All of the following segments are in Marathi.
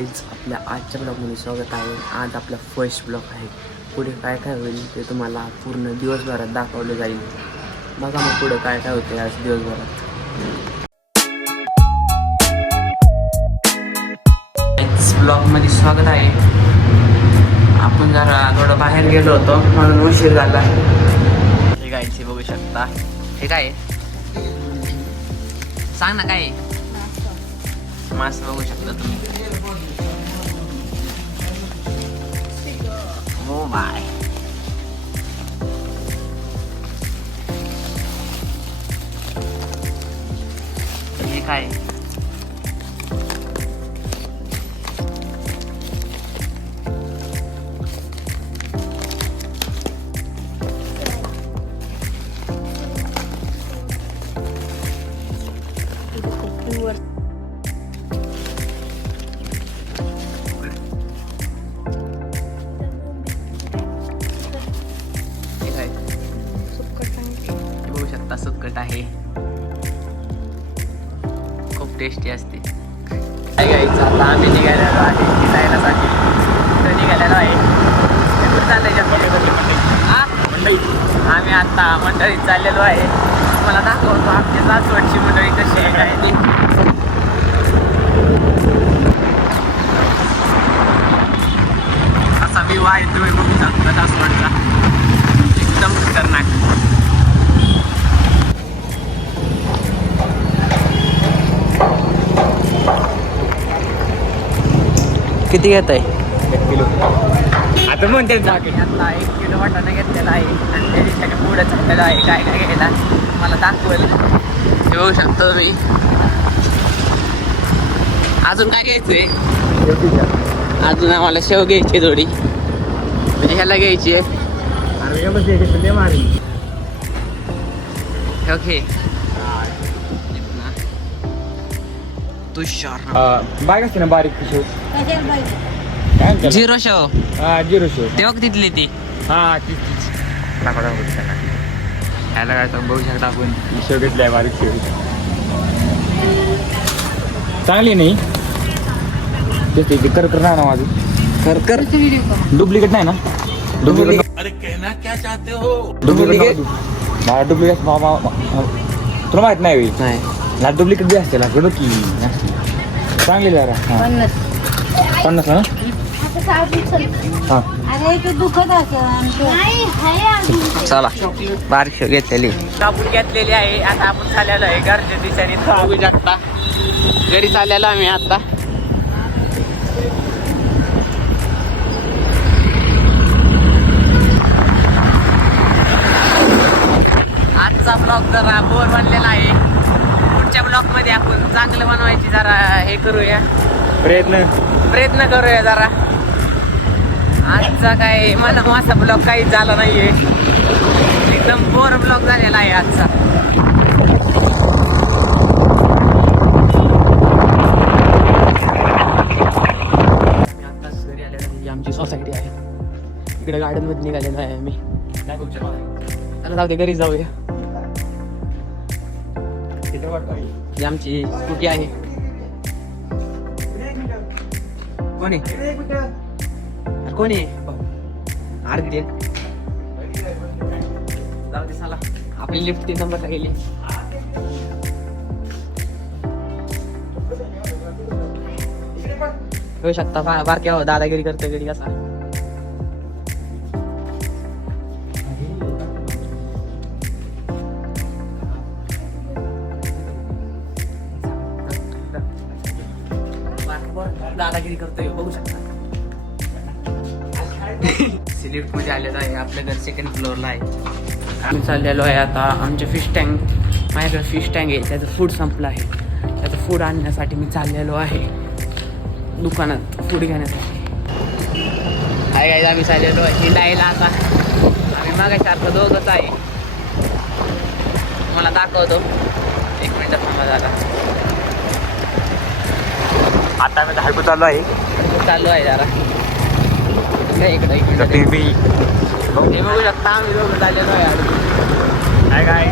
गाईज आपल्या आजच्या ब्लॉगमध्ये स्वागत आहे. आज आपला फर्स्ट ब्लॉग आहे. पुढे काय काय होईल ते तुम्हाला पूर्ण दिवसभरात दाखवलं जाईल. बघा मग पुढे काय काय होते आज दिवसभरात. ब्लॉगमध्ये स्वागत आहे. आपण जरा थोडं बाहेर गेलो होतो म्हणून उशीर झाला. हे गाईचे बघू शकता. हे काय सांग ना काय मास बघू शकता तुम्ही. ओ बाय हे काय बघू शकता. सुक्कट आहे. खूप टेस्टी असते. आता आम्ही निघालेलो आहे फिरायलासाठी. कुठं निघालेलो आहे कुठं चाललंय मंडळी. आम्ही आता मंडळीत चाललेलो आहे. मला दाखवतो आमच्या सासवडची मंडळी कशी आहे काय ती. असा व्ह्यू आहे तुम्ही बघू शकता सासवडचा. एकदम खतरनाक. किती घेत आहे? 1 किलो. आता म्हणते आता 1 किलो वाटाणा घेतलेला आहे आणि त्या दिवसाने पुढं चाललेलं आहे. काय काय घ्यायला मला दाखवेल. हे बघू शकतो मी. अजून काय घ्यायचंय? अजून आम्हाला शेव घ्यायची थोडी. म्हणजे ह्याला घ्यायची आहे. ओके तुषार बाईक असते ना बारीक शेव. झिरो शेव. जिरो शेव. तेव्हा तिथली ती. हा तीच ह्याला काय तर बघू शकता आपण शेव घेतलाय बारीक शेव. चांगली नाही तेच कर ना माझं कर डुप्लिकेट नाही ना. डुप्लिकेट अरे कहना क्या चाहते हो? डुप्लिकेट तुला माहित नाही नाही. डुप्लिकेट बी असते लागतो की चांगली जरा. 50 ना. चला बारीक शेव घेतलेली आपण घेतलेली आहे. आता आपण चाललेलो आहे घरच्या दिशेने. बघू शकता घरी चाललेलो आम्ही आता. आजचा ब्लॉग जरा बोर बनलेला आहे. पुढच्या ब्लॉग मध्ये आपण चांगलं बनवायची जरा हे करूया. प्रयत्न करूया जरा. आजचा काय मला माझा ब्लॉग काहीच झाला नाहीये. एकदम बोर ब्लॉग झालेला आहे आजचा. आत्ताच घरी आलेलो आहे. आमची सोसायटी आहे इकडे. गार्डन मध्ये निघालेलो आहे आम्ही. चला जाऊ दे घरी जाऊया. ही आमची स्कूटी आहे. कोणी कोणी अर्धी जाऊ दे. चला आपली लिफ्ट 3 नंबरला गेली. होऊ शकता बारक्या दादागिरी करते घरी कसा. दादागिरी करतोय बघू शकता. लिफ्ट मध्ये आलेलो आहे. आपलं घर 2nd फ्लोअरला आहे. आम्ही चाललेलो आहे आता आमचे फिश टँक. माझ्याकडे फिश टँक आहे. त्याचं फूड संपलं आहे. त्याचं फूड आणण्यासाठी मी चाललेलो आहे दुकानात फूड घेण्यासाठी. काय काय आम्ही चाललेलो आहे हिंडायला. आता आम्ही मागासारखं दोघंच आहे. मला दाखवतो 1 मिनिट थांबा झाला. आता आम्ही धाडकू चाललो आहे जरा इकडे हे बघू शकता. आम्ही दोघं चाललेलो आहे. काय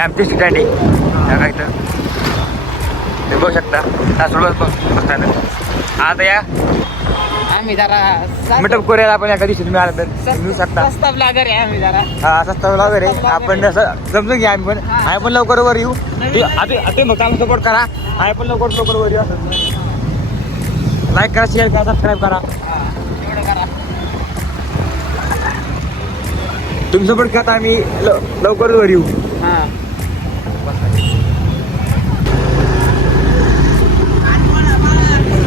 आमचे स्टँड आहे बघा इथं ते बघू शकता तासोबत बसताना आता या आम्ही जरा मिटअप करूया आपण एका दिवशी तुम्ही आला तर येऊ शकता सस्ता ब्लॉगर आहे आम्ही जरा. हा सस्ता वगैरे आपण असं समजून घ्या आम्ही पण आम्ही पण लवकर वर येऊ आता मग आम्ही सपोर्ट करा आम्ही पण लवकर वर येऊ असं लाईक करा शेअर करा सबस्क्राईब करा एवढं करा. तुम्ही सपोर्ट करता आम्ही लवकर वर येऊ हा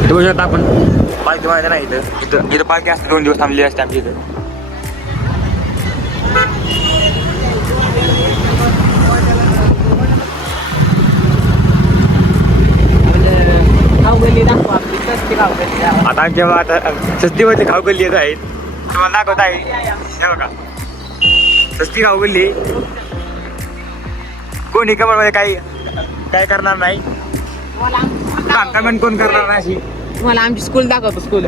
इथं बघू शकता आपण पालखी माहिती नाही इथं पालखी असते 2 दिवस थांबलेली असते आमच्या इथं खाऊगल्ली दाखवा आपली सस्ती खाऊगल्ली दाखवा. आता जेव्हा आता सस्तीवरचे खाऊ गल्ली येत आहेत तुम्हाला दाखवत आहे हे बघा सस्ती खाऊ गल्ली कोणी कमेंटमध्ये काय करणार नाही कमेंट कोण करणार नाही अशी तुम्हाला आमची स्कूल दाखवतो स्कूल.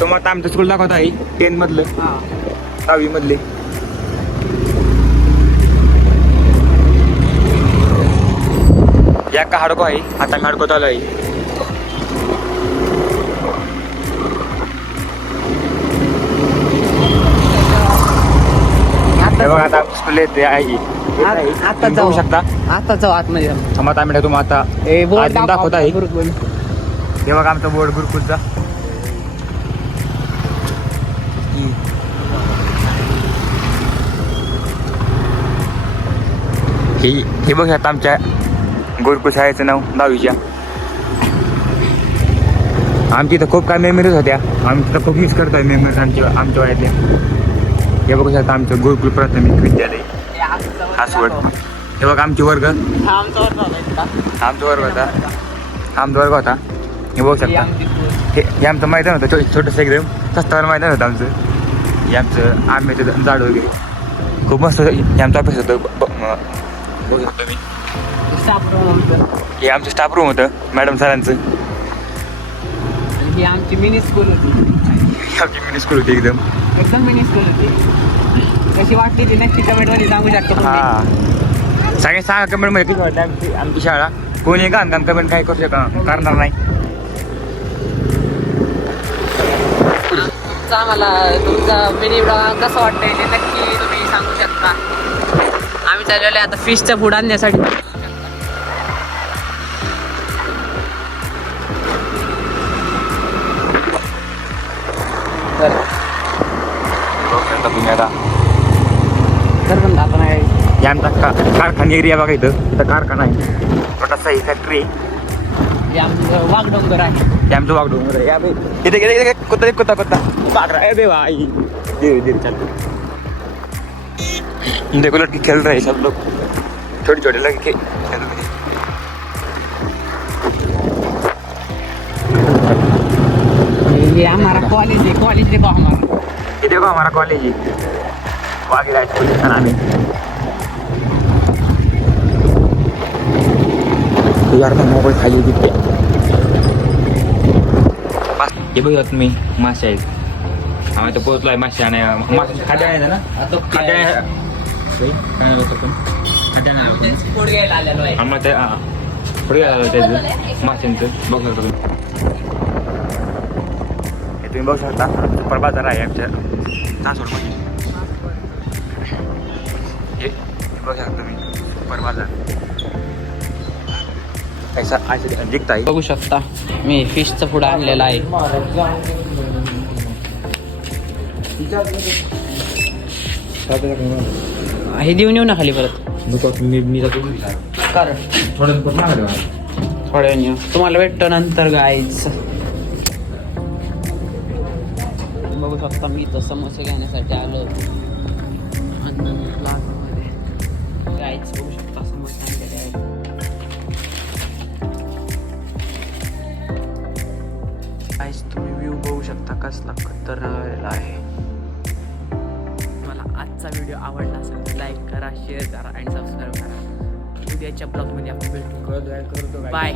तुम्हाला आमचं स्कूल दाखवत आहे 10 मधलं 10वी मधले या का हाडको आहे आता मी हाडको चालू आहे हे बघा आता स्कूल येते आहे आता जाऊ शकता आता जाऊ आतमध्ये जाऊ. थांबा मिनिट तुम्हाला ए, बोर्ड आता दाखवत आहे गुरुकुल. हे बघा आमचा बोर्ड गुरुकुलचा हे बघा आता आमच्या गुरुकुल शाळेचं नाव 10वीच्या आमची इथं खूप काय मेमरीज होत्या आम्ही तिथं खूप मिस करतोय मेमरीज आमच्या वयातल्या हे बघू शकता आमचं गुरुकुल प्राथमिक विद्यालय हे आमचं वर्ग खासवड दाखवा. हे बघा आमचे वर्ग हा आमचा वर्ग होता इथला. आमचा वर्ग होता हे बघू ही शकता आमची स्कूल. हे आमचं मैदान होतं छोटंसं एकदम सस्तावर मैदान होतं आमचं हे आमचं आंब्याचं झाड वगैरे खूप मस्त होतं हे आमचं ऑफिस होतं बघू शकतो मी स्टाफ रूम आमचं. हे आमचं स्टाफ रूम होतं मॅडम सरांचं आणि ही आमची मिनी स्कूल होती. ही आमची मिनी स्कूल होती एकदम एकदम मिनी स्कूल होती. कशी वाटते ती नक्की कमेंटमध्ये सांगू शकतो तुम्ही. हां सगळे सांगा कमेंटमध्ये किती वाटते आमची शाळा कोणी का कमेंट काय करू करणार नाही तुमचा मिनी ब्लॉग कसं वाटतंय ते नक्की तुम्ही सांगू शकता. आम्ही चाललेलो आहे आता फिशचं फूड आणण्यासाठी. तुम्ही आता तर पण आता नाही हे आमचा कारखाना एरिया बघा इथं कारखाना आहे छोटासा ही फॅक्टरी हे आमचं वाघडोंगर आहे. हे आमचं वागडोंगर या बे इथे कुत्ता बाकरा है देवा आई धीरे धीरे चल देखो लड़के खेल रहे हैं सब लोग छोटे छोटे लड़के खेल रहे हैं ये हमारा कॉलेज है कॉलेज देखो हमारा. ये देखो हमारा कॉलेज है वागेरा स्कूल का नाम है यार मैं मोबाईल खाली दिसते हे बघा तुम्ही मासे आहेत आम्ही तर पोहोचलोय मासे आणि मासे खाद्या आहे ना आता खाद्या काय नाही होतं पण खाद्या नाही फूड घ्यायला आलेलो आहे. आम्हाला ते पुढे आलं त्याचं माशांचं बघू शकता तुम्ही हे तुम्ही बघू शकता सुपर बाजार आहे आमच्या तासोडमध्ये हे बघू शकता तुम्ही सुपर बाजार ऐसा ऐसा दिखता है बघू शकता मी फिशचं फूड आणलेलं आहे. हे देऊन येऊ ना खाली परत मी जातो कारण थोडं थोड्या वेळ तुम्हाला भेटतो नंतर गाईच. बघू शकता मी इथं समोसे घेण्यासाठी आलो गाईच बघू शकता समोसे आणलेले आहेत. गाईच तुम्ही व्ह्यू बघू शकता कसला खतरनाक आहे. मला आजचा व्हिडिओ आवडला असेल तर लाईक करा शेअर करा आणि सबस्क्राईब करा. उद्याच्या ब्लॉगमध्ये आपण भेटू. बाय.